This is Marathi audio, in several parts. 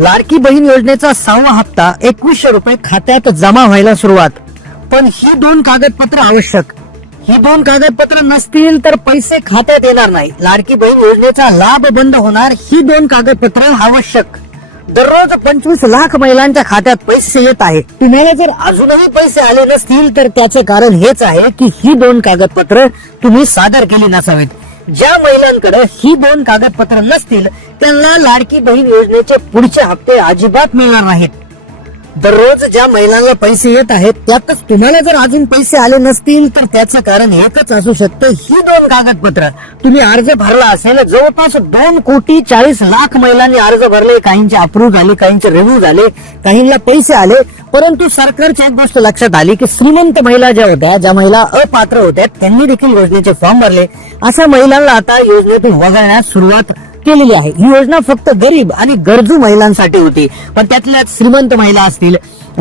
लाडकी बहीण योजनेचा सहावा हप्ता एकवीसशे रुपये खात्यात जमा व्हायला सुरुवात पण ही दोन कागदपत्र आवश्यक ही दोन कागदपत्र नसतील तर पैसे खात्यात येणार नाही लाडकी बहीण योजनेचा लाभ बंद होणार ही दोन कागदपत्र आवश्यक दररोज पंचवीस लाख महिलांच्या खात्यात पैसे येत आहे तुम्हाला जर अजूनही पैसे आले नसतील तर त्याचे कारण हेच आहे की ही दोन कागदपत्र तुम्ही सादर केली नसावीत ज्या महिलांकडे ही दोन कागदपत्र नसतील त्यांना लाडकी बहीण योजनेचे पुढचे हप्ते अजिबात मिळणार नाहीत दररोज ज्या महिलांना पैसे येत आहेत त्यातच तुम्हाला जर अजून पैसे आले नसतील तर त्याचं कारण एकच असू शकतं ही दोन कागदपत्र तुम्ही अर्ज भरला असेल जवळपास दोन कोटी चाळीस लाख महिलांनी अर्ज भरले काहींचे अप्रूव्ह झाले काहींचे रिव्ह्यू झाले काहींना पैसे आले परंतु सरकारची एक गोष्ट लक्षात आली की श्रीमंत महिला ज्या होत्या ज्या महिला अपात्र होत्या त्यांनी देखील योजनेचे फॉर्म भरले अशा महिलांना आता योजनेतून वगळण्यास सुरुवात केलेली आहे ही योजना फक्त गरीब आणि गरजू महिलांसाठी होती पण त्यातल्या श्रीमंत महिला असतील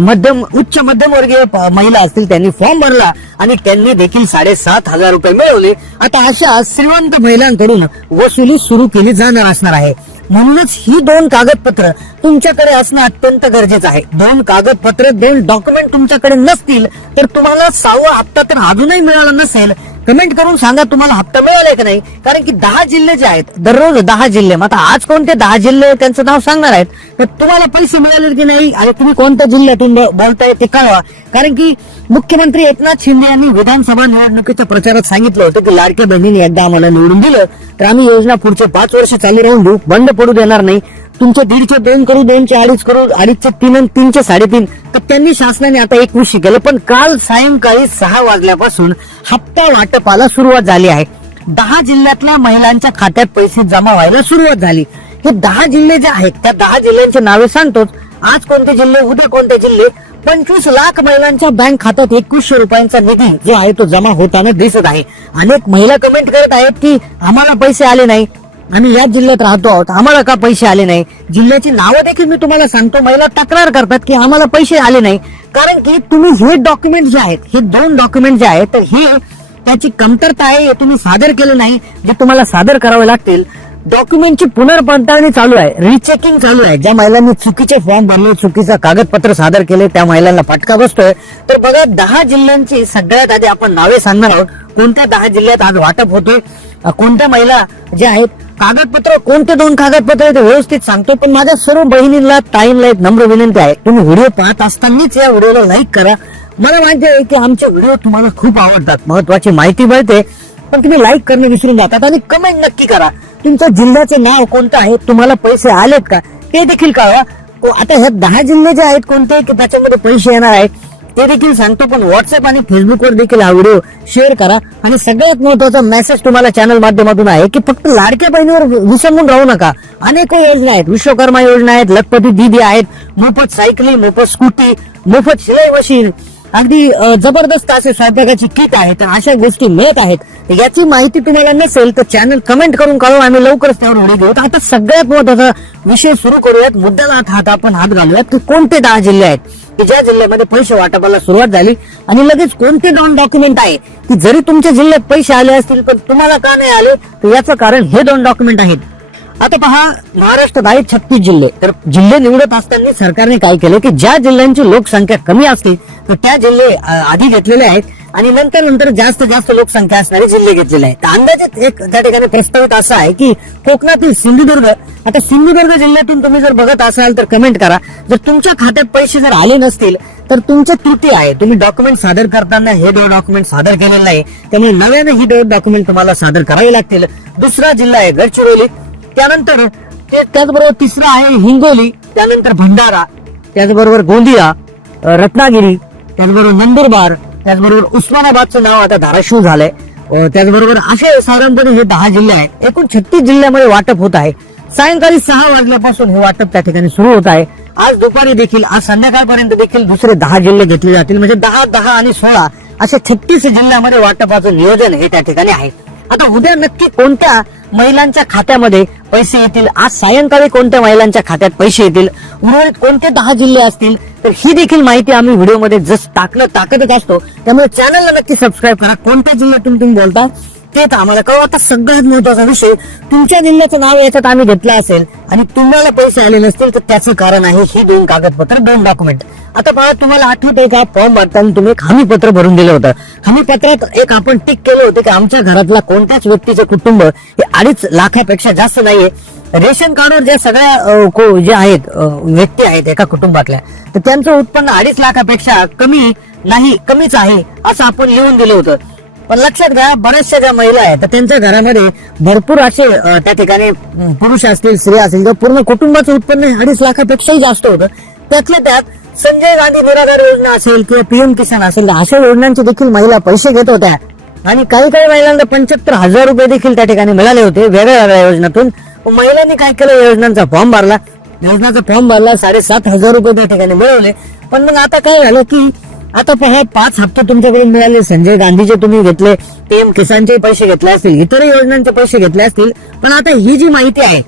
मध्यम उच्च मध्यमवर्गीय महिला असतील त्यांनी फॉर्म भरला आणि त्यांनी देखील साडेसात हजार रुपये मिळवले आता अशा श्रीमंत महिलांकडून वसुली सुरू केली जाणार असणार आहे म्हणूनच ही दोन कागदपत्र तुमच्याकडे असणं अत्यंत गरजेचं आहे दोन कागदपत्र दोन डॉक्युमेंट तुमच्याकडे नसतील तर तुम्हाला सावं आत्ता तर अजूनही मिळाला नसेल कमेंट करून सांगा तुम्हाला हप्ता मिळालाय की नाही कारण की दहा जिल्हे जे आहेत दररोज दहा जिल्हे मग आता आज कोणते दहा जिल्हे त्यांचं नाव सांगणार आहेत तर तुम्हाला पैसे मिळाले की नाही आणि तुम्ही कोणत्या जिल्ह्यातून बोलताय ते कळवा कारण की मुख्यमंत्री एकनाथ शिंदे यांनी विधानसभा निवडणुकीच्या प्रचारात सांगितलं होतं की लाडक्या बहिणीने एकदा आम्हाला निवडून दिलं तर आम्ही योजना पुढचे पाच वर्ष चालू राहून बंद पडू देणार नाही तुमचे दीडचे दोन करू दोनचे अडीच करू चे तीन आणि तीनचे साडेतीन तर त्यांनी शासनाने आता एक विषय केलं पण काल सायंकाळी सहा वाजल्यापासून हप्ता वाटपाला सुरुवात झाली आहे दहा जिल्ह्यातल्या महिलांच्या खात्यात पैसे जमा व्हायला सुरुवात झाली हे दहा जिल्हे जे आहेत त्या दहा जिल्ह्यांची नावे सांगतोच आज कोणते जिल्हे उद्या कोणते जिल्हे पंचवीस लाख महिलांच्या बँक खात्यात एकवीसशे रुपयांचा निधी जो आहे तो जमा होताना दिसत आहे अनेक महिला कमेंट करत आहेत की आम्हाला पैसे आले नाही आम्ही याच जिल्ह्यात राहतो आहोत आम्हाला का पैसे आले नाही जिल्ह्याची नावं देखील मी तुम्हाला सांगतो महिला तक्रार करतात की आम्हाला पैसे आले नाही कारण की तुम्ही हे डॉक्युमेंट जे आहेत हे दोन डॉक्युमेंट जे आहेत तर हे त्याची कमतरता आहे हे तुम्ही सादर केलं नाही जे तुम्हाला सादर करावे लागतील डॉक्युमेंटची पुनर्पडताळणी चालू आहे रिचेकिंग चालू आहे ज्या महिलांनी चुकीचे फॉर्म भरले चुकीचं कागदपत्र सादर केले त्या महिलांना फटका बसतोय तर बघा दहा जिल्ह्यांची सगळ्यात आधी आपण नावे सांगणार आहोत कोणत्या दहा जिल्ह्यात आज वाटप होतोय कोणत्या महिला ज्या आहेत कागदपत्र कोणते दोन कागदपत्र ते व्यवस्थित सांगतो पण माझ्या सर्व बहिणींना ताईंना एक नम्र विनंती आहे तुम्ही व्हिडिओ पाहत असतानाच या व्हिडिओला लाईक करा मला माहिती आहे की आमचे व्हिडिओ तुम्हाला खूप आवडतात महत्वाची माहिती मिळते पण तुम्ही लाईक करणे विसरून जातात आणि कमेंट नक्की करा तुमचं जिल्ह्याचे नाव कोणतं आहे तुम्हाला पैसे आलेत का ते देखील कळवा आता ह्या दहा जिल्हे जे आहेत कोणते की त्याच्यामध्ये पैसे येणार आहेत ते देखील सांगतो पण व्हॉट्सअप आणि फेसबुकवर देखील हा व्हिडिओ शेअर करा आणि सगळ्यात महत्वाचा मेसेज तुम्हाला चॅनल माध्यमातून आहे की फक्त लाडक्या बहिणीवर विसंबून राहू नका अनेक योजना आहेत विश्वकर्मा योजना आहेत लखपती दिदी आहेत मोफत सायकली मोफत स्कूटी मोफत शिलाई मशीन अगदी जबरदस्त असे स्वयंपाकाची किट आहे तर अशा गोष्टी मिळत आहेत याची माहिती तुम्हाला नसेल तर चॅनल कमेंट करून कळवा आम्ही लवकरच त्यावर व्हिडिओ देऊ आता सगळ्यात महत्वाचा विषय सुरू करूयात मुद्द्याला हात आपण हात घालूयात की कोणते दहा जिल्हे आहेत की ज्या जिल्ह्यामध्ये पैसे वाटपाला सुरुवात झाली आणि लगेच कोणते दोन डॉक्युमेंट आहे की जरी तुमच्या जिल्ह्यात पैसे आले असतील पण तुम्हाला का नाही आले तर याचं कारण हे दोन डॉक्युमेंट आहेत आता पहा महाराष्ट्र आहेत छत्तीस जिल्हे तर जिल्हे निवडत असताना सरकारने काय केलं की ज्या जिल्ह्यांची लोकसंख्या कमी असते तर त्या जिल्हे आधी घेतलेले आहेत आणि नंतर नंतर जास्त जास्त लोकसंख्या असणारे जिल्हे घेतलेले आहेत अंदाजित एक त्या ठिकाणी प्रस्तावित असं आहे की कोकणातील सिंधुदुर्ग आता सिंधुदुर्ग जिल्ह्यातून तुम्ही जर बघत असाल तर कमेंट करा जर तुमच्या खात्यात पैसे जर आले नसतील तर तुमच्या त्रुटी आहे तुम्ही डॉक्युमेंट सादर करताना हे दोन डॉक्युमेंट सादर केलेलं नाही त्यामुळे नव्याने हे दोन डॉक्युमेंट तुम्हाला सादर करावे लागतील दुसरा जिल्हा आहे गडचिरोली त्यानंतर त्याचबरोबर तिसरा आहे हिंगोली त्यानंतर भंडारा त्याचबरोबर गोंदिया रत्नागिरी त्याचबरोबर नंदुरबार त्याचबरोबर उस्मानाबादचं नाव आता धाराशिव झालंय त्याचबरोबर असे साधारणपणे हे दहा जिल्हे आहेत एकूण छत्तीस जिल्ह्यामध्ये वाटप होत आहे सायंकाळी सहा वाजल्यापासून हे वाटप त्या ठिकाणी सुरू होत आहे आज दुपारी देखील आज संध्याकाळपर्यंत देखील दुसरे दहा जिल्हे घेतले जातील म्हणजे दहा दहा आणि सोळा असे छत्तीस जिल्ह्यामध्ये वाटपाचं नियोजन हे त्या ठिकाणी आहे आता उद्या नक्की कोणत्या महिलांच्या खात्यामध्ये पैसे येतील आज सायंकाळी कोणत्या महिलांच्या खात्यात पैसे येतील उर्वरित कोणते दहा जिल्हे असतील तर ही देखील माहिती आम्ही व्हिडिओमध्ये जस टाकणं टाकतच असतो त्यामुळे चॅनलला नक्की सबस्क्राईब करा कोणत्या जिल्ह्यातून तुम्ही बोलता तेच आम्हाला कळवा आता सगळ्यात महत्वाचा विषय तुमच्या जिल्ह्याचं नाव याच्यात आम्ही घेतला असेल आणि तुम्हाला पैसे आले नसतील तर त्याचं कारण आहे ही दोन कागदपत्र दोन डॉक्युमेंट आता पहा तुम्हाला आठवत आहे फॉर्म भरताना तुम्ही एक हमी पत्र भरून दिलं होतं हमी पत्रात एक आपण टिक केलं होतं की आमच्या घरातला कोणत्याच व्यक्तीचं कुटुंब हे अडीच लाखापेक्षा जास्त नाहीये रेशन कार्डवर ज्या सगळ्या जे आहेत व्यक्ती आहेत एका कुटुंबातल्या तर त्यांचं उत्पन्न अडीच लाखापेक्षा कमी नाही कमीच आहे असं आपण लिहून दिलं होतं पण लक्षात घ्या बऱ्याचशा ज्या महिला आहेत तर त्यांच्या घरामध्ये भरपूर असे त्या ठिकाणी पुरुष असतील स्त्री असतील किंवा पूर्ण कुटुंबाचं उत्पन्न अडीच लाखापेक्षाही जास्त होतं त्यातल्या त्यात संजय गांधी निराधार योजना असेल किंवा पीएम किसान असेल अशा योजनांचे देखील महिला पैसे घेत होत्या आणि काही काही महिलांना पंच्याहत्तर हजार रुपये देखील त्या ठिकाणी मिळाले होते वेगळ्या वेगळ्या योजनातून महिलांनी काय केलं योजनांचा फॉर्म भरला योजनाचा फॉर्म भरला साडेसात हजार रुपये त्या ठिकाणी मिळवले पण मग आता काय झालं की आता पहा पाच हप्ते तुमच्याकडून मिळाले संजय गांधीचे तुम्ही घेतले पीएम किसानचे पैसे घेतले असतील इतर योजनांचे पैसे घेतले असतील पण आता ही जी माहिती आहे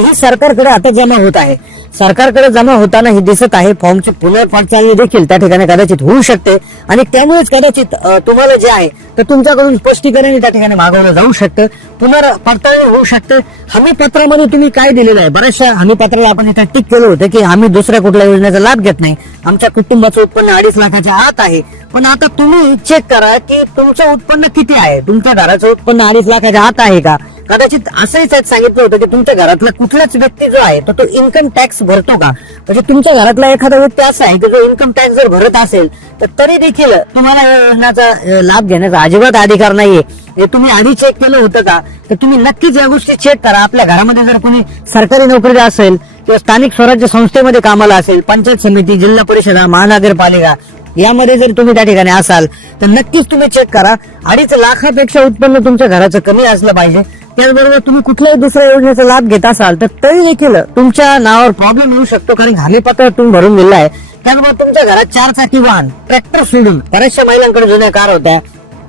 ही सरकारकडे आता जमा होत आहे सरकारकडे जमा होताना हे दिसत आहे फॉर्मची पुनर्पाठचालणी देखील त्या ठिकाणी कदाचित होऊ शकते आणि त्यामुळेच कदाचित तुम्हाला जे आहे तर तुमच्याकडून स्पष्टीकरण त्या ठिकाणी मागवलं जाऊ शकतं पुनर्पडताळणी होऊ शकते हमी पत्रामध्ये तुम्ही काय दिलेलं आहे बऱ्याचशा हमी पत्राला आपण इथे टिक केलं होतं की आम्ही दुसऱ्या कुठल्या योजनेचा लाभ घेत नाही आमच्या कुटुंबाचं उत्पन्न अडीच लाखाच्या आत आहे पण आता तुम्ही चेक करा की तुमचं उत्पन्न किती आहे तुमच्या घराचं उत्पन्न अडीच लाखाच्या आत आहे का कदाचित असंही त्यात सांगितलं होतं की तुमच्या घरातला कुठलाच व्यक्ती जो आहे तो तो इन्कम टॅक्स भरतो का म्हणजे तुमच्या घरातला एखादा व्यक्ती असा आहे की जो इन्कम टॅक्स जर भरत असेल तर तरी देखील तुम्हाला योजनाचा लाभ घेण्याचा अजिबात अधिकार नाहीये हे तुम्ही आधी चेक केलं होतं का तर तुम्ही नक्कीच या गोष्टी चेक करा आपल्या घरामध्ये जर कोणी सरकारी नोकरीला असेल किंवा स्थानिक स्वराज्य संस्थेमध्ये कामाला असेल पंचायत समिती जिल्हा परिषदा महानगरपालिका यामध्ये जर तुम्ही त्या ठिकाणी असाल तर नक्कीच तुम्ही चेक करा अडीच लाखापेक्षा उत्पन्न तुमच्या घराचं कमी असलं पाहिजे त्याचबरोबर तुम्ही कुठल्याही दुसऱ्या योजनेचा लाभ घेत असाल तर तरी देखील तुमच्या नावावर प्रॉब्लेम येऊ शकतो कारण घाली तुम्ही भरून दिलं आहे त्याचबरोबर तुमच्या घरात चार चाकी वाहन ट्रॅक्टर सोडून बऱ्याचशा महिलांकडे जुन्या कार होत्या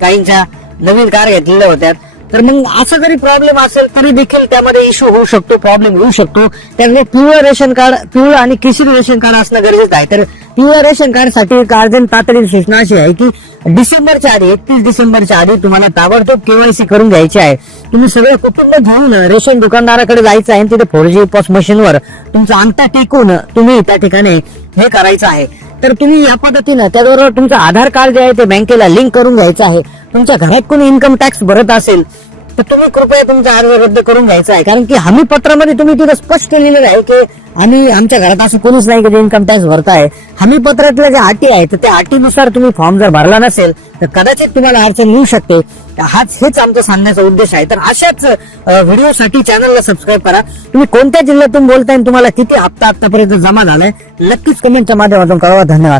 काहींच्या नवीन कार घेतलेल्या होत्या तर मग असा जरी प्रॉब्लेम असेल तरी देखील त्यामध्ये इश्यू होऊ शकतो प्रॉब्लेम होऊ शकतो त्यामुळे पिवळं रेशन कार्ड पिवळं आणि किशोर रेशन कार्ड असणं गरजेचं आहे तर पिवळं रेशन साठी गार्जन तातडीची सूचना अशी आहे की डिसेंबरच्या आधी एकतीस डिसेंबरच्या आधी तुम्हाला ताबडतोब केवायसी करून घ्यायची आहे तुम्ही सगळं कुटुंब घेऊन रेशन दुकानदाराकडे जायचं आहे तिथे फोर जी पॉस मशीनवर तुमचा अंगठा टेकून तुम्ही त्या ठिकाणी हे करायचं आहे तर तुम्ही या पद्धतीनं त्याबरोबर तुमचं आधार कार्ड जे आहे ते बँकेला लिंक करून घ्यायचं आहे तुमच्या घरात कोणी इन्कम टॅक्स भरत असेल तर तुम्ही कृपया तुमचा अर्ज रद्द करून घ्यायचा आहे कारण की हमी पत्रामध्ये तुम्ही तिथं स्पष्ट लिहिलेलं आहे की आम्ही आमच्या घरात असं कोणीच नाही की इन्कम टॅक्स भरताय हमी पत्रातल्या ज्या अटी आहेत त्या अटीनुसार तुम्ही फॉर्म जर भरला नसेल तर कदाचित तुम्हाला अडचण येऊ शकते हाच हेच आमचा सांगण्याचा उद्देश आहे तर अशाच व्हिडिओसाठी चॅनलला सबस्क्राईब करा तुम्ही कोणत्या जिल्ह्यातून बोलताय तुम्हाला किती हप्ता आतापर्यंत जमा झालाय नक्कीच कमेंटच्या माध्यमातून कळवा धन्यवाद